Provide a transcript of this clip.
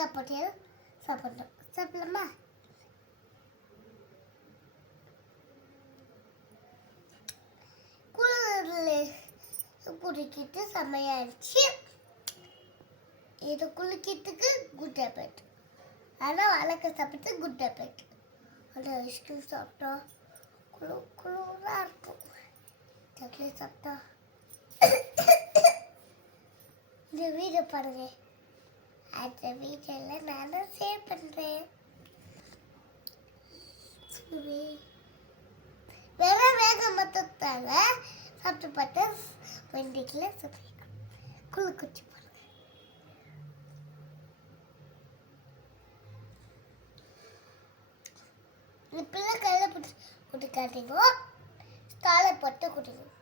ஏலக்காய் போட்டு சாப்பிடணும். சாப்பிடலாமா? குளிரில் குடிக்கிட்டு செம்மையாயிடுச்சு. இது குளிக்கிறதுக்கு குட் ஹேபிட். ஆனால் வாழைக்காய் சாப்பிட்டு குட் ஹேபிட். அந்த ஐஸ்கிரீம் சாப்பிட்டா குளிராக இருக்கும். சாக்லேட் சாப்பிட்டா இந்த வீடியோ பாருங்க. அந்த வீடியோவில் நானும் ஷேர் பண்ணுறேன். வேற வேக மொத்தத்தாங்க சாப்பிட்டு பார்த்தா வெண்டிக்கல சாப்பிடலாம். குச்சி பாருங்க. இப்பெல்லாம் கையில் போட்டு காட்டிங்க, ஸ்டாலை போட்டு குடிக்கணும்.